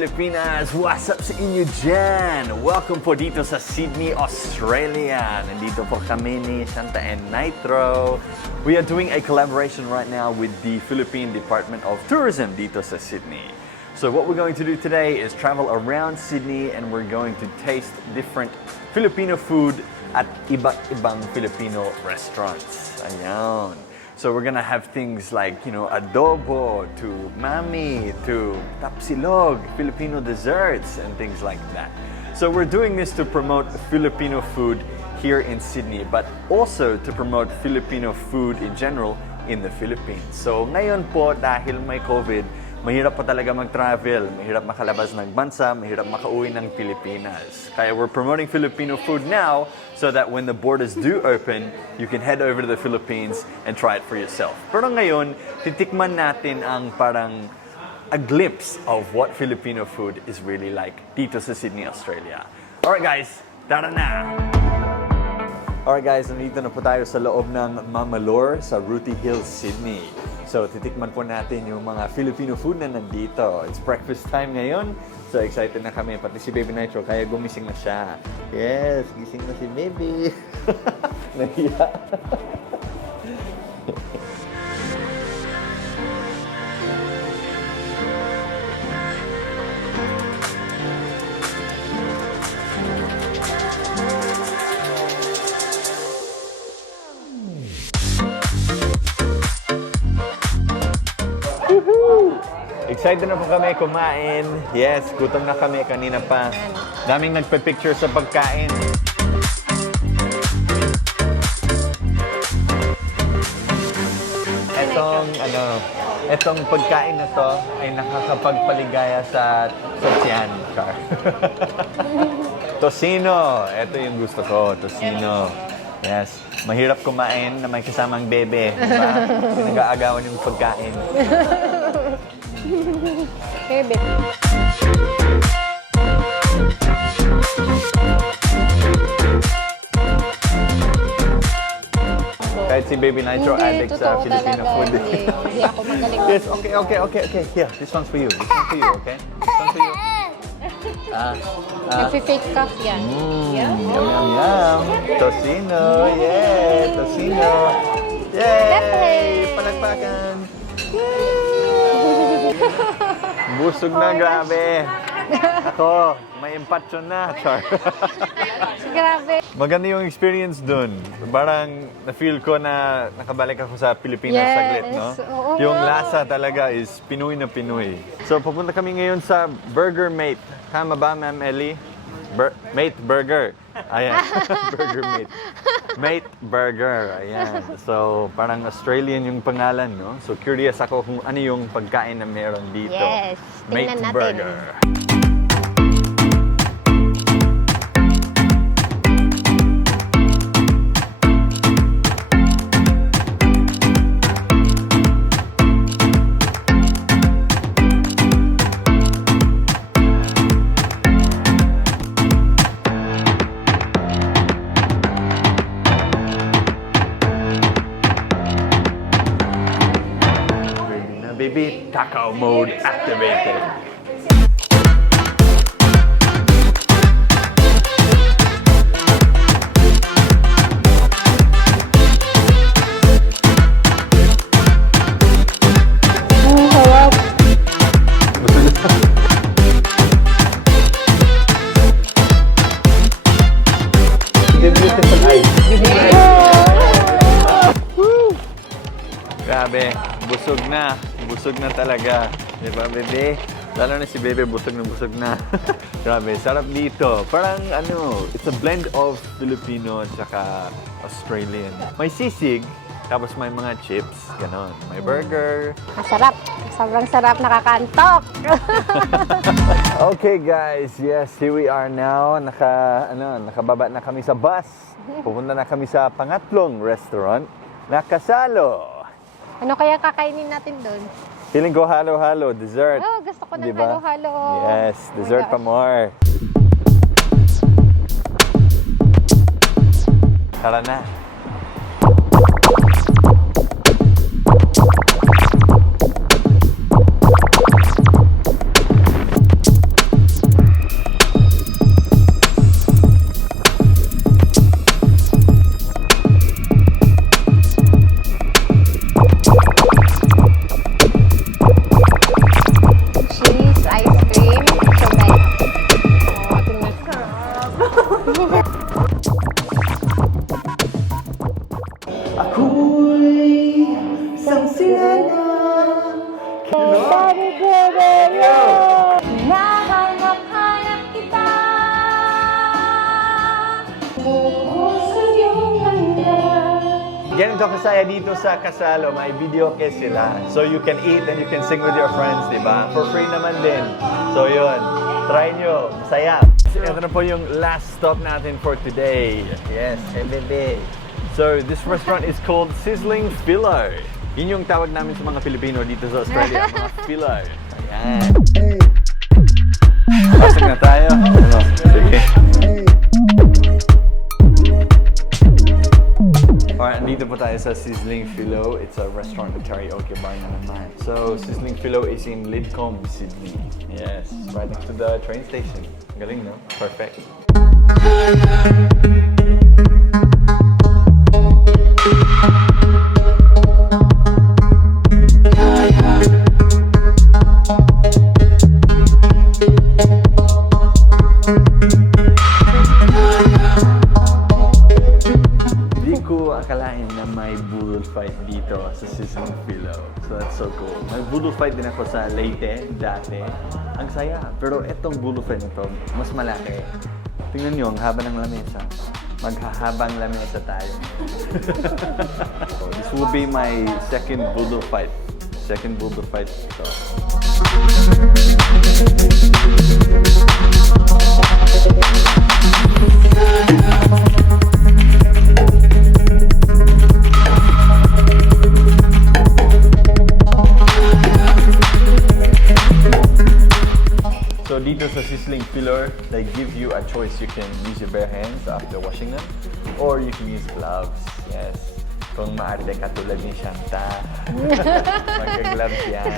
Pilipinas! What's up sa inyo dyan? Welcome po dito sa Sydney, Australia. Nandito po kami ni Shanta and Nitro. We are doing a collaboration right now with the Philippine Department of Tourism dito sa Sydney. So what we're going to do today is travel around Sydney and we're going to taste different Filipino food at iba't-ibang Filipino restaurants. Ayan. So we're gonna have things like, you know, adobo to mami to tapsilog, Filipino desserts and things like that. So we're doing this to promote Filipino food here in Sydney, but also to promote Filipino food in general in the Philippines. So ngayon po, dahil may COVID, mahirap pa talaga mag-travel, mahirap makalabas ng bansa, mahirap makauwi ng Pilipinas. Kaya we're promoting Filipino food now so that when the borders do open, you can head over to the Philippines and try it for yourself. Pero ngayon, titikman natin ang parang a glimpse of what Filipino food is really like dito sa Sydney, Australia. Alright guys, tara na! Alright guys, nandito na po tayo sa loob ng Mamalore sa Rooty Hills, Sydney. So, titikman po natin yung mga Filipino food na nandito. It's breakfast time ngayon. So, excited na kami. Pati si Baby Nitro, kaya gumising na siya. Yes, gising na si Baby. Nahiya. Excited na po kami kumain. Yes, gutom na kami kanina pa. Daming nagpe-picture sa pagkain. Etong pagkain na to ay nakakapagpaligaya sa tiyan. Tocino. Ito yung gusto ko, tocino. Yes. Mahirap kumain na may kasamang bebe. Diba? Nag-aagawan yung pagkain. Bebe. Kahit si Baby Nitro addict sa Filipino food. Hindi ako magaling. Yes, okay. Here, this one's for you. This one's for you, okay? This one's for you. Nagpi-fake cup yan. Yum. Tocino, yay! Tocino. Yay! Palakpakan. Busog na, grabe. Ako, may empatyon na. Char. Grabe. Maganda yung experience dun. Parang na-feel ko na nakabalik ako sa Pilipinas saglit, no? Oo, yung lasa talaga is Pinoy na Pinoy. So, pupunta kami ngayon sa Burger Mate. Tama ba, Ma'am Ellie? Mate Burger. Ayan. Burger Mate. Mate Burger. Ayan. So, parang Australian yung pangalan, no? So, curious ako kung ano yung pagkain na meron dito. Yes. Mate Tingnan natin. Burger. Baby, taco mode activated. Harap. Beautiful eyes. Grabe, busog na. Busog na talaga. Di ba, bebe? Lalo na si bebe, busog na. Grabe, sarap dito. Parang it's a blend of Filipino at saka Australian. May sisig, tapos may mga chips, ganon. May burger. Masarap. Sobrang sarap, nakakantok. Okay guys, yes, here we are now. Nakababa na kami sa bus. Pupunta na kami sa pangatlong restaurant na Kasalo. Ano kaya kakainin natin doon? Feeling ko halo-halo, dessert. Oh, gusto ko ng Diba? halo-halo. Yes, dessert pa more. Tara na. ganito kasaya dito sa Kasalo, may video kay sila. So you can eat and you can sing with your friends, di ba? For free naman din. So yun, try nyo. Masaya. Ito na po yung last stop natin for today. Yes, bebe. So this restaurant is called Sizzling Filo. Yun yung tawag namin sa mga Filipino dito sa Australia, mga Filo. Ayan. Pasok na tayo. Ano? Sige. Alright, andito po tayo sa Sizzling Filo. It's a restaurant with karaoke bar na naman. So, Sizzling Filo is in Lidcombe, Sydney. Yes, right next to the train station. Galing, no? Perfect. Akalain na may budol fight dito sa Sizzling Filo. So that's so cool. May budol fight din ako sa Leyte dati. Ang saya. Pero etong budol fight na to, mas malaki. Tingnan nyo, ang haba ng lamesa. Maghahabang lamesa tayo. So this will be my second budol fight. Second budol fight. So. So dito sa Sizzling Filo, they give you a choice. You can use your bare hands after washing them, or you can use gloves. Yes. Kung maarte ka tulad ni Shanta, magka-gloves yan.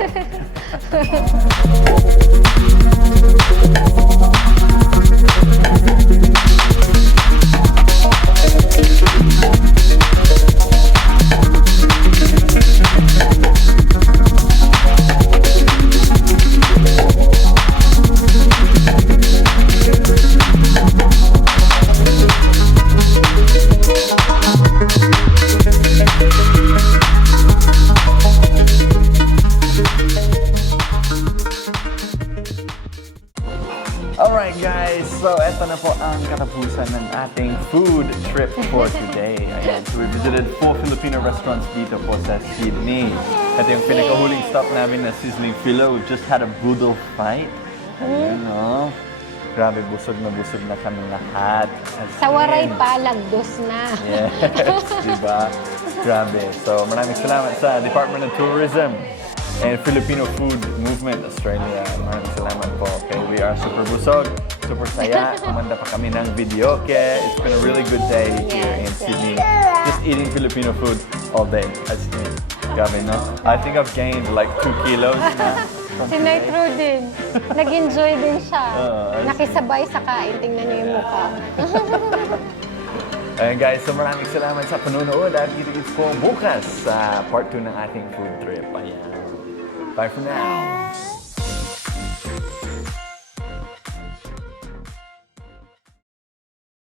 Alright guys, so eto na po ang katapusan ng ating food trip for today. Ayan, so we visited 4 Filipino restaurants dito po sa Sydney. Ito yung pinakahuling stop namin na Sizzling Filo. We just had a budol fight. Ayan, no? Grabe, busog na kami lahat. Sa waray pa, lagdos na. Yes, diba? Grabe. So maraming salamat sa Department of Tourism and Filipino Food Movement Australia. Maraming salamat po. Okay, we are super busog, super saya. Kumanda pa kami ng video. Okay, it's been a really good day here in Sydney. Just eating Filipino food all day. As in, grabe, no? I think I've gained like 2 kilos na. Si Nitro din. Nag-enjoy din siya. Nakisabay sa kain. Tingnan niyo yung mukha. Ayan guys, so maraming salamat sa panunood at kita-kits po bukas sa part 2 ng ating food trip. Ayan. Bye for now.